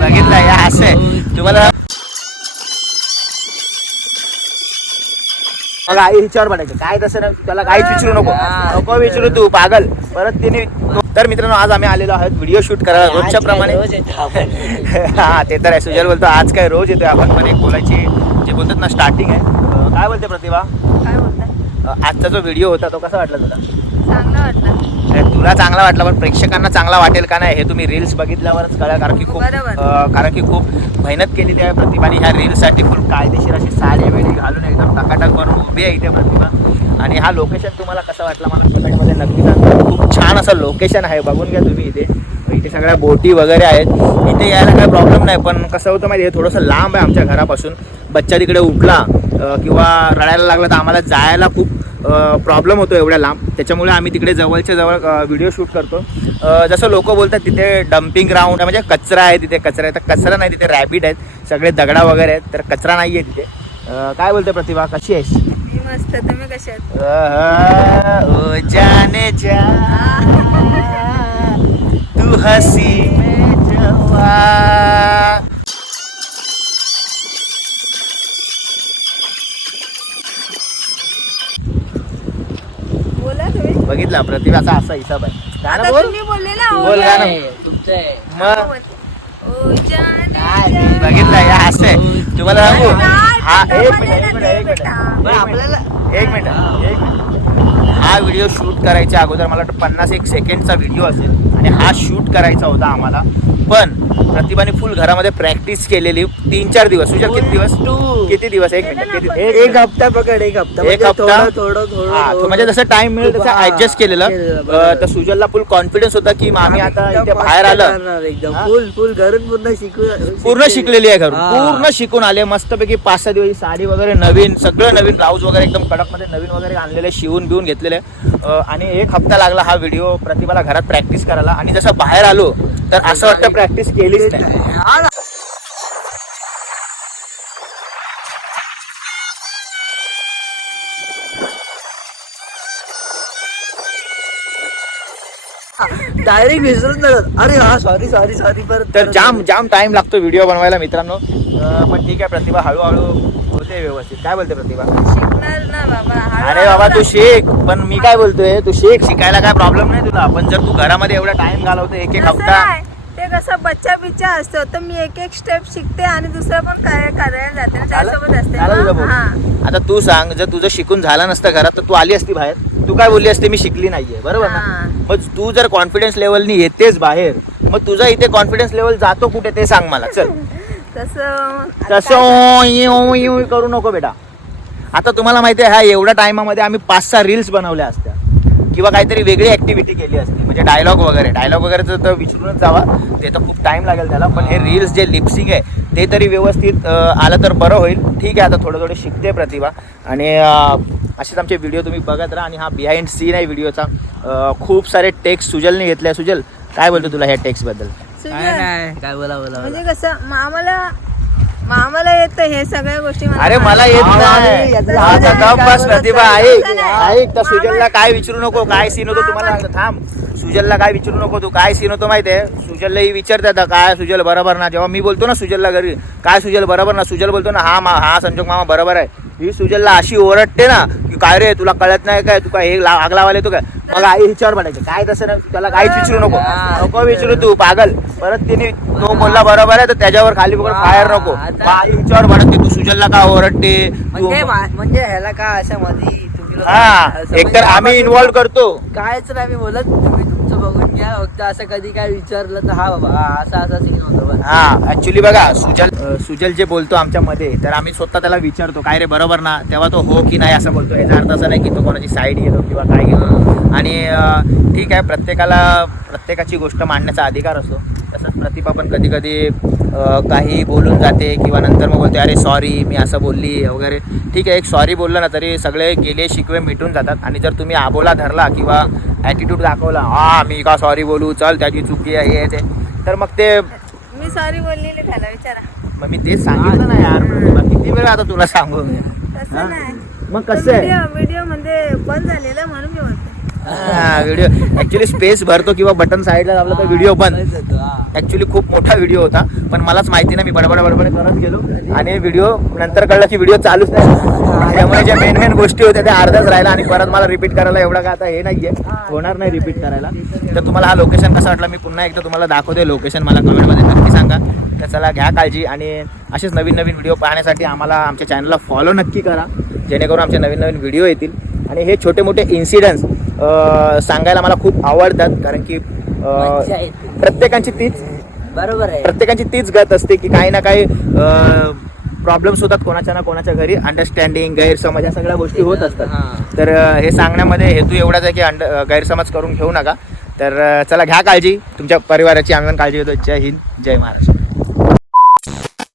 बघितलं या असं. आहे तुम्हाला मग आई हिच्यावर पडायचं काय तसं ना त्याला काहीच विचारू नको. नको विचारू तू पागल. परत तिने तर मित्रांनो आज आम्ही आलेलो आहोत व्हिडिओ शूट करायला रोजच्या प्रमाणे. हा ते तर आहे. सुजल बोलतो आज काय रोज येतोय आपण? पण एक बोलायची जे बोलतात ना स्टार्टिंग आहे. काय बोलते प्रतिभा? काय बोलताय? अं, आजचा जो व्हिडिओ होता तो कसा वाटला तुला? चांगलं वाटलं. अरे, तुला चांगला वाटला पण प्रेक्षकांना चांगला वाटेल का नाही हे तुम्ही रील्स बघितल्यावरच कळा कारण की खूप बरोबर. अं, कारण की खूप मेहनत केली त्या प्रतिभाने. ह्या रील्ससाठी फुल कायदेशीर अशी साडी वेळी घालून एकदम टकाटक बनवून उभी आहे इथे प्रतिभा. आणि हा लोकेशन तुम्हाला कसा वाटला मला कमेंटमध्ये नक्की सांगा. खूप छान असं लोकेशन आहे बघून घ्या तुम्ही इथे. इथे सगळ्या बोटी वगैरे आहेत. इथे यायला काही प्रॉब्लेम नाही पण कसं होतं माहिती आहे थोडंसं लांब आहे आमच्या घरापासून. बच्चा तिकडे उठला अं, किंवा रडायला लागला तर आम्हाला जायला खूप प्रॉब्लेम होतो एवढ्या लांब. त्याच्यामुळे आम्ही तिकडे जवळच्या जवळ व्हिडिओ शूट करतो. जसं लोक बोलतात तिथे डम्पिंग ग्राउंड म्हणजे कचरा आहे तिथे कचरा आहे. तर कचरा नाही तिथे रॅबिट आहेत. सगळे दगडा वगैरे आहेत तर कचरा नाही आहे तिथे काय बोलते प्रतिभा? कशी आहेस? मस्त तुम्ही आहात? जाने जा. तू हसी. बघितला प्रतिभाचा असा हिसाब आहे. आता बोल? तुम्ही बोलले ना बोल गाणं. मग. बघितलं या असं. आहे तुम्हाला सांगू? हा बेटा, एक मला मिनिट एक नाही मिनिट. एक बेटा. मिनिट आपल्याला एक मिनिट एक मिनिट. हा व्हिडिओ शूट करायच्या अगोदर मला वाटतं पन्नास एक सेकंडचा व्हिडिओ असेल. आणि हा शूट करायचा होता आम्हाला. पण प्रतिभाने फुल घरामध्ये प्रॅक्टिस केलेली तीन चार दिवस. तुझ्या किती दिवस? किती दिवस? एक मिनिट एक हप्ता पकड एक हप्ता एक म्हणजे हप्ता? थोडं थोडं थोडं थोडं. म्हणजे जसं टाइम मिळेल तसं ऍडजस्ट केलेलं. तर सुजलला फुल कॉन्फिडन्स होता की आम्ही आता इथे बाहेर आलं. एकदम? फुल फुल घरून पूर्ण शिकू पूर्ण शिकलेली. आहे घरून. पूर्ण शिकून आले. मस्तपैकी पाच सहा दिवस साडी वगैरे नवीन सगळं नवीन ब्लाऊज वगैरे एकदम कडकमध्ये नवीन वगैरे आणलेले शिवून बिवून घेतलेले. आणि एक हप्ता लागला हा व्हिडिओ प्रतिभाला घरात प्रॅक्टिस करायला. आणि जसं बाहेर आलो तर असं वाटतं प्रॅक्टिस केलीच नाही. डायरेक्ट विसरून जातात अरे हा सॉरी सॉरी सॉरी परत तर जाम जाम टाइम लागतो व्हिडिओ बनवायला मित्रांनो. पण ठीक आहे प्रतिभा हळूहळू होते व्यवस्थित. काय बोलते प्रतिभा? शिकणार ना बाबा. अरे बाबा. तू शिक. पण मी काय बोलतोय तू शिक. शिकायला काय प्रॉब्लेम नाही तुला. पण जर तू घरामध्ये एवढा टाइम घालवतो एक एक हप्ता. ते कसं बच्चा बिच्चा असतो तर मी एक एक स्टेप शिकते आणि दुसरं पण काय करायला जाते. ना, त्यासोबत असते झालं तुझं. हा. आता तू सांग जर तुझं शिकून झालं नसतं घरात तर तू आली असती बाहेर. तू काय बोलली असते? मी शिकली नाहीये. बरोबर ना? हा. मग तू जर कॉन्फिडन्स लेवलनी येतेस बाहेर मग तुझा इथे कॉन्फिडन्स लेवल जातो कुठे ते सांग मला. चल. तसं तसं करू नको बेटा. आता तुम्हाला माहिती आहे ह्या एवढ्या टायमामध्ये आम्ही पाच सहा रील्स बनवल्या असत्या. किंवा काहीतरी वेगळी ऍक्टिव्हिटी केली असती म्हणजे डायलॉग वगैरे. डायलॉग वगैरेचं तर विचारूनच जावा ते तर खूप टाइम लागेल त्याला. पण हे रील्स जे लिपसिंग आहे ते तरी व्यवस्थित आलं तर बरं होईल. ठीक आहे आता थोडं थोडं शिकते प्रतिभा. आणि असेच आमचे व्हिडिओ तुम्ही बघत राहा. आणि हा बिहाइंड सीन आहे व्हिडिओचा खूप सारे टेक्स्ट सुजलने घेतले सुजल काय बोलतो तुला ह्या टेक्स्टबद्दल काय नाही. काय बोला बोला. म्हणजे कसं मामाला मामाला येतं हे सगळ्या गोष्टी अरे मला येत नाही. प्रतिभा. ऐक. ऐक. तर सुजलला काय विचारू नको काय सीन होतो तुम्हाला थांब. सुजलला काय विचारू नको तू काय सीन होतो माहितीये? सुजलला ही विचारते आता काय सुजल बरोबर ना? जेव्हा मी बोलतो ना सुजलला घरी काय सुजल बरोबर ना? सुजल बोलतो ना हा मा हा संजोग मामा बरोबर आहे. ही सुजलला अशी ओरडते ना काय रे तुला कळत नाही काय? तू काय हे आग लावायला येतो काय? मग आई हिच्यावर पडायचं काय तसं नाही त्याला काहीच विचारू नको. नको विचारू तू पागल. परत तिने तो बोलला बरोबर आहे तर त्याच्यावर खाली पकड फायर नको. मग आई हिच्यावर पडते तू सुजलला का ओरडते? तू म्हणजे मा- म्हणजे ह्याला काय असं मध्ये तुम्ही लोकं- हा असं एकतर आम्ही इन्व्हॉल्व करतो. कायच नाही मी बोलत तुम्ही तुमचं बघून घ्या फक्त असं कधी काय विचारलं तर हा बाबा हा, असा असा सीन होतो बस हा ऍक्च्युली बघा सुजल सुजल जे बोलतो आमच्या मध्ये तर आम्ही स्वतः त्याला विचारतो काय रे बरोबर ना? तेव्हा तो हो की नाही असं बोलतो. याचा अर्थ असा नाही की तो कोणाची साईड घेतो किंवा काय घेतो आणि ठीक आहे प्रत्येकाला प्रत्येकाची गोष्ट मांडण्याचा अधिकार असतो. तसंच प्रतिभा पण कधी कधी काही बोलून जाते किंवा नंतर मग बोलते अरे सॉरी मी असं बोलली वगैरे. ठीक आहे एक सॉरी बोललं ना तरी सगळे गेले शिकवे मिटून जातात. आणि जर तुम्ही आबोला धरला किंवा ॲटिट्यूड दाखवला. हा मी का सॉरी बोलू? चल त्याची चुकी आहे हे ते. तर मग ते मी सॉरी बोललेले त्याला विचारा. मग मी तेच सांगितलं ना यार. किती वेळा आता तुला सांगू मी? तसं नाही. मग कसं आहे? व्हिडिओ व्हिडिओमध्ये बंद झालेला म्हणून व्हिडिओ ऍक्च्युली स्पेस भरतो किंवा बटन साईडला दाबलं तर व्हिडिओ बंद. ऍक्च्युली खूप मोठा व्हिडिओ होता पण मलाच माहिती नाही मी बडबड बडबड करत गेलो. आणि व्हिडिओ नंतर कळलं की व्हिडिओ चालूच नाही. त्यामुळे ज्या मेन मेन गोष्टी होत्या त्या अर्ध्याच राहिला आणि परत मला रिपीट करायला एवढा काय आता हे नाहीये. होणार नाही रिपीट करायला. तर तुम्हाला हा लोकेशन कसा वाटला मी पुन्हा एकदा तुम्हाला दाखवते. लोकेशन मला कमेंटमध्ये नक्की सांगा. तर चला घ्या काळजी आणि असेच नवीन नवीन व्हिडिओ पाहण्यासाठी आम्हाला आमच्या चॅनलला फॉलो नक्की करा. जेणेकरून आमचे नवीन नवीन व्हिडिओ येतील. आणि हे छोटे मोठे इन्सिडेंट्स सांगायला मला खूप आवडतात कारण की. प्रत्येकाची तीच बरोबर आहे. प्रत्येकाची तीच गत असते की काही ना काही प्रॉब्लेम्स होतात कोणाच्या ना कोणाच्या घरी. अंडरस्टँडिंग गैरसमज या सगळ्या गोष्टी होत असतात. तर हे सांगण्यामध्ये हेतू एवढाच आहे की अंड गैरसमज करून घेऊ नका. तर चला घ्या काळजी. तुमच्या परिवाराची आम्ही पण काळजी घेतो. जय हिंद जय महाराष्ट्र.